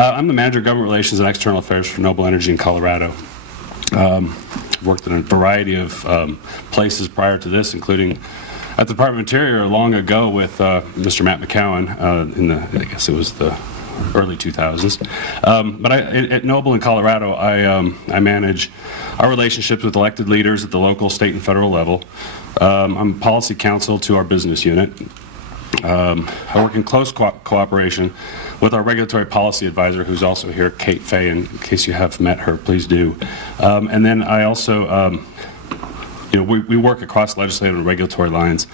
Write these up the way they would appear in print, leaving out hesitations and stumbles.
I'm the Manager of Government Relations and External Affairs for Noble Energy in Colorado. I've worked in a variety of places prior to this, including at the Department of Interior long ago with Mr. Matt McCowan in the, I guess it was the early 2000s. But at Noble in Colorado, I manage our relationships with elected leaders at the local, state, and federal level. I'm policy counsel to our business unit. I work in close cooperation with our regulatory policy advisor, who's also here, Kate Fay, and in case you have met her, please do. And then I also, we work across legislative and regulatory lines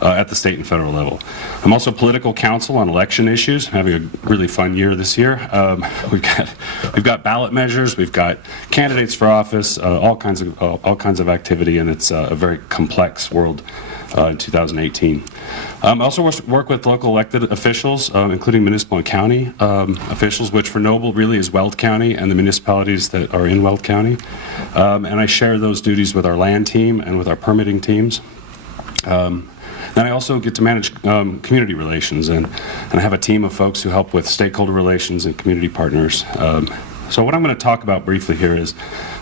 at the state and federal level. I'm also political counsel on election issues, having a really fun year this year. We've got ballot measures, we've got candidates for office, all kinds of activity, and it's a very complex world in 2018. I also work with local elected officials, including municipal and county officials, which for Noble really is Weld County and the municipalities that are in Weld County. And I share those duties with our land team and with our permitting teams. Then I also get to manage community relations, and I have a team of folks who help with stakeholder relations and community partners. So what I'm going to talk about briefly here is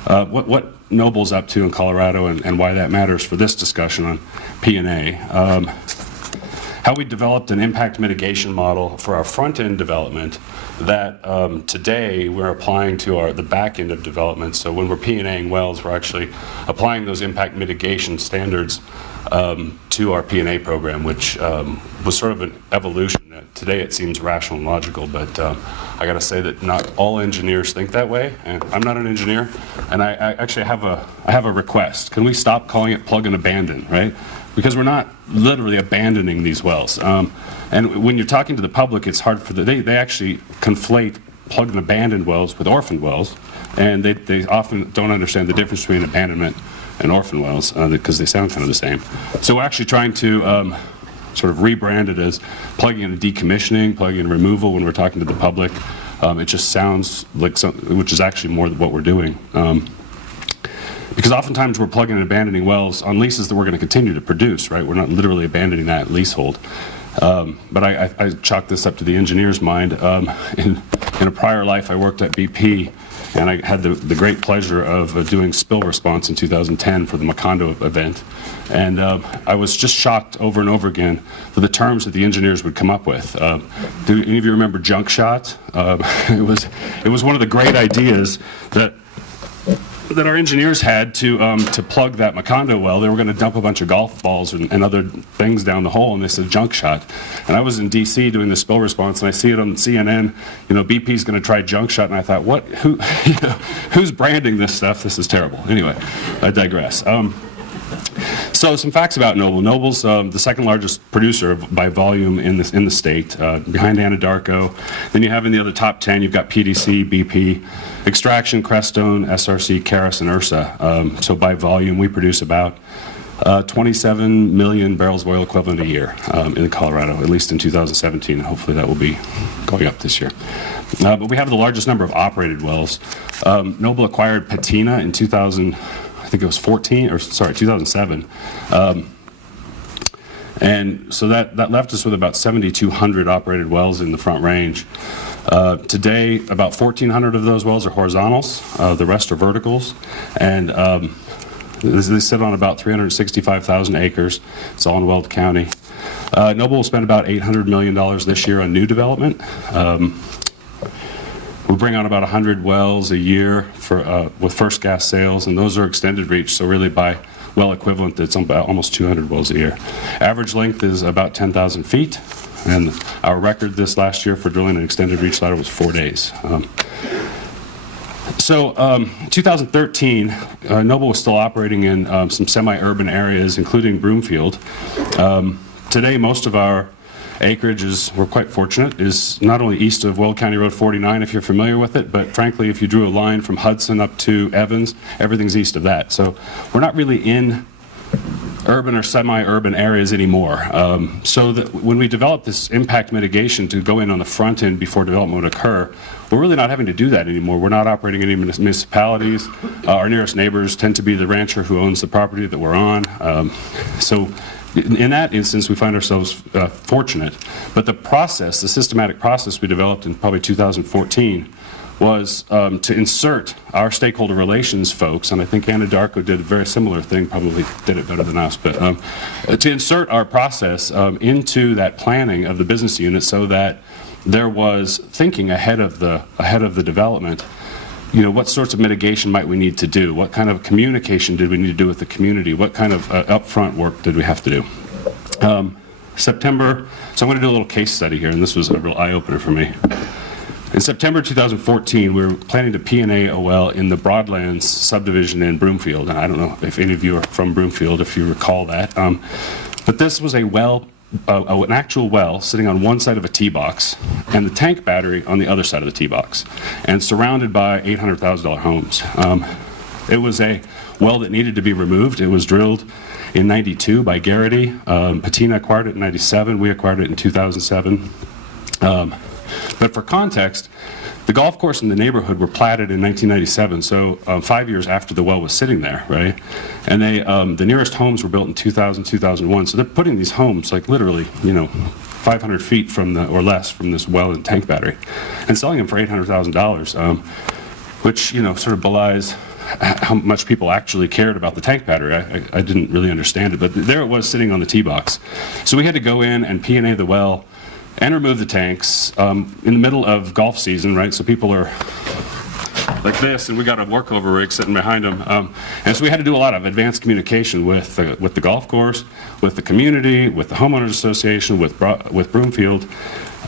what Noble's up to in Colorado and why that matters for this discussion on P&A. How we developed an impact mitigation model for our front-end development that today we're applying to the back end of development. So when we're P&Aing wells, we're actually applying those impact mitigation standards to our P&A program, which was sort of an evolution. Today it seems rational and logical, but I got to say that not all engineers think that way, and I'm not an engineer, and I actually have a request. Can we stop calling it plug and abandon, right? Because we're not literally abandoning these wells. And when you're talking to the public, it's hard for they actually conflate plug and abandoned wells with orphaned wells, and they often don't understand the difference between abandonment and orphan wells because they sound kind of the same. So we're actually trying to sort of rebrand it as plugging and decommissioning, plugging and removal when we're talking to the public. It just sounds like something, which is actually more than what we're doing. Because oftentimes we're plugging and abandoning wells on leases that we're going to continue to produce, right? We're not literally abandoning that leasehold. But I chalk this up to the engineer's mind. In a prior life, I worked at BP, and I had the great pleasure of doing spill response in 2010 for the Macondo event. And I was just shocked over and over again for the terms that the engineers would come up with. Do any of you remember junk shot? It was one of the great ideas that our engineers had to plug that Macondo well. They were going to dump a bunch of golf balls and other things down the hole, and they said junk shot. And I was in D.C. doing the spill response, and I see it on CNN. BP's going to try junk shot, and I thought, who's branding this stuff? This is terrible. Anyway, I digress. So some facts about Noble. Noble's the second largest producer by volume in the state, behind Anadarko. Then you have in the other top 10, you've got PDC, BP, Extraction, Crestone, SRC, Caris, and Ursa. So by volume, we produce about 27 million barrels of oil equivalent a year in Colorado, at least in 2017. And hopefully that will be going up this year. But we have the largest number of operated wells. Noble acquired Patina in 2000. I think it was 2007. And so that left us with about 7,200 operated wells in the Front Range. Today, about 1,400 of those wells are horizontals. The rest are verticals. And they sit on about 365,000 acres. It's all in Weld County. Noble will spend about $800 million this year on new development. We bring on about 100 wells a year with first gas sales, and those are extended reach, so really by well equivalent, it's about almost 200 wells a year. Average length is about 10,000 feet, and our record this last year for drilling an extended reach ladder was 4 days. 2013, Noble was still operating in some semi-urban areas, including Broomfield. Today, most of our acreage we're quite fortunate, is not only east of Weld County Road 49, if you're familiar with it, but frankly, if you drew a line from Hudson up to Evans, everything's east of that. So we're not really in urban or semi-urban areas anymore. So that when we develop this impact mitigation to go in on the front end before development would occur, we're really not having to do that anymore. We're not operating any municipalities. Our nearest neighbors tend to be the rancher who owns the property that we're on. So in that instance, we find ourselves fortunate. But the process, the systematic process we developed in probably 2014 was to insert our stakeholder relations folks, and I think Anadarko did a very similar thing, probably did it better than us, but to insert our process into that planning of the business unit so that there was thinking ahead of the development. You know, what sorts of mitigation might we need to do? What kind of communication did we need to do with the community? What kind of upfront work did we have to do? September, so I'm going to do a little case study here, and this was a real eye-opener for me. In September 2014, we were planning to P&A a well in the Broadlands subdivision in Broomfield, and I don't know if any of you are from Broomfield, if you recall that. But this was a well, an actual well sitting on one side of a tee box, and the tank battery on the other side of the tee box, and surrounded by $800,000 homes. It was a well that needed to be removed. It was drilled in '92 by Garrity. Patina acquired it in '97. We acquired it in 2007. But for context, the golf course in the neighborhood were platted in 1997, so 5 years after the well was sitting there, right? And they, the nearest homes were built in 2000, 2001, so they're putting these homes, like literally, you know, 500 feet from the, or less from this well and tank battery, and selling them for $800,000, which, you know, sort of belies how much people actually cared about the tank battery. I didn't really understand it, but there it was sitting on the tee box. So we had to go in and P&A the well and remove the tanks in the middle of golf season, right? So people are like this, and we got a workover rig sitting behind them. And so we had to do a lot of advanced communication with the golf course, with the community, with the homeowners association, with Broomfield.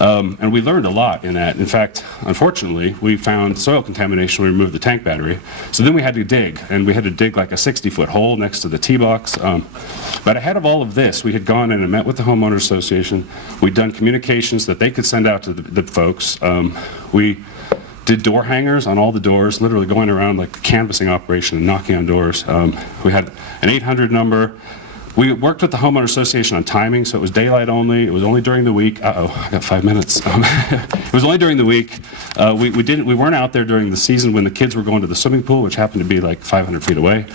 And we learned a lot in that. In fact, unfortunately, we found soil contamination when we removed the tank battery. So then we had to dig, and we had to dig like a 60-foot hole next to the tee box. But ahead of all of this, we had gone in and met with the homeowners association. We'd done communications that they could send out to the folks. We did door hangers on all the doors, literally going around like a canvassing operation and knocking on doors. We had an 800 number. We worked with the homeowner association on timing, so it was daylight only. It was only during the week. I got 5 minutes. It was only during the week. We weren't out there during the season when the kids were going to the swimming pool, which happened to be like 500 feet away.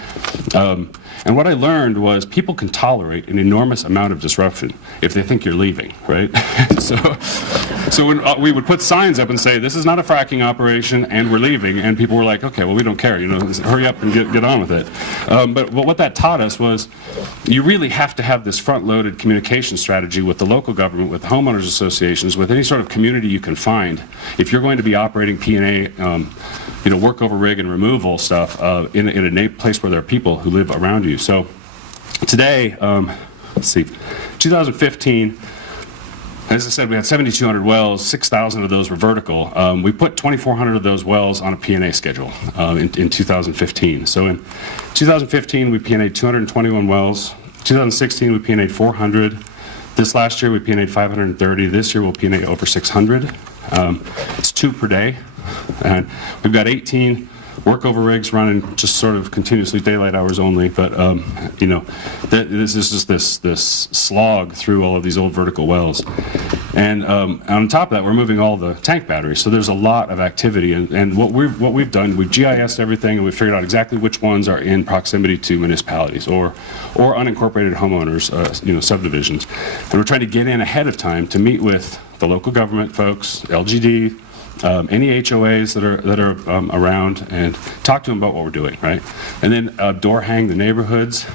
And what I learned was people can tolerate an enormous amount of disruption if they think you're leaving, right? So when we would put signs up and say, this is not a fracking operation and we're leaving, and people were like, okay, well, we don't care, you know, hurry up and get on with it. But what that taught us was you really have to have this front-loaded communication strategy with the local government, with the homeowners associations, with any sort of community you can find if you're going to be operating P&A, you know, work over rig and removal stuff in a place where there are people who live around you. So today, let's see, 2015, as I said, we had 7,200 wells, 6,000 of those were vertical. We put 2,400 of those wells on a P&A schedule in 2015. So in 2015, we P&A'd 221 wells. 2016, we P&A'd 400. This last year, we P&A'd 530. This year, we'll P&A over 600. It's 2 per day. And we've got 18 workover rigs running just sort of continuously daylight hours only, but you know, this is just this slog through all of these old vertical wells. And on top of that, we're moving all the tank batteries, so there's a lot of activity. And what we've done, we've GIS'd everything, and we've figured out exactly which ones are in proximity to municipalities or unincorporated homeowners, you know, subdivisions. And we're trying to get in ahead of time to meet with the local government folks, LGD, any HOAs that are around, and talk to them about what we're doing, right? And then door hang the neighborhoods.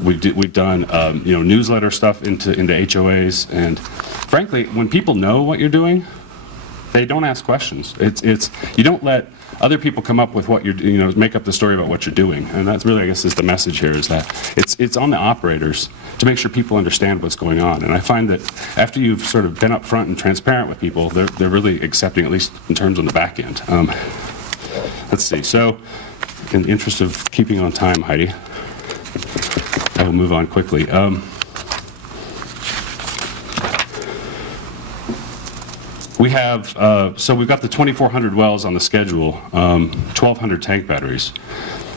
We've done you know, newsletter stuff into HOAs, and frankly, when people know what you're doing, they don't ask questions. It's you don't let other people come up with what you're, you know, make up the story about what you're doing, and that's really, I guess, is the message here, is that it's on the operators to make sure people understand what's going on. And I find that after you've sort of been upfront and transparent with people, they're really accepting, at least in terms on the back end. Let's see. So, in the interest of keeping on time, Heidi, I will move on quickly. We have, so we've got the 2,400 wells on the schedule, 1,200 tank batteries.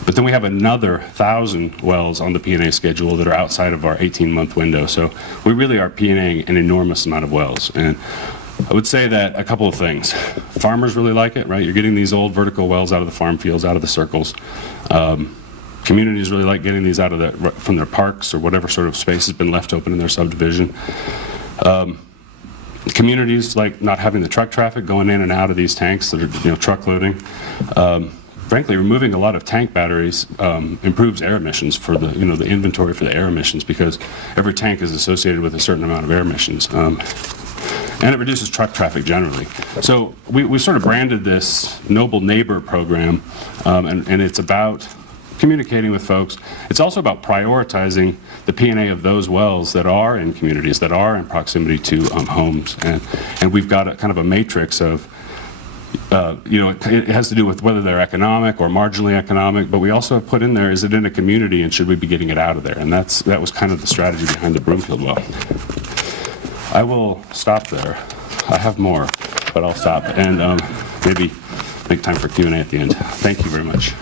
But then we have another 1,000 wells on the P&A schedule that are outside of our 18-month window. So we really are P&A'ing an enormous amount of wells. And I would say that a couple of things. Farmers really like it, right? You're getting these old vertical wells out of the farm fields, out of the circles. Communities really like getting these out of from their parks or whatever sort of space has been left open in their subdivision. Communities like not having the truck traffic going in and out of these tanks that are truck loading. Frankly, removing a lot of tank batteries improves air emissions for the the inventory for the air emissions, because every tank is associated with a certain amount of air emissions. And it reduces truck traffic generally. So we sort of branded this Noble Neighbor program, and it's about communicating with folks. It's also about prioritizing the P&A of those wells that are in communities, that are in proximity to homes. And we've got a kind of a matrix of, it has to do with whether they're economic or marginally economic, but we also have put in there, is it in a community and should we be getting it out of there? And that was kind of the strategy behind the Broomfield well. I will stop there. I have more, but I'll stop and maybe make time for Q&A at the end. Thank you very much.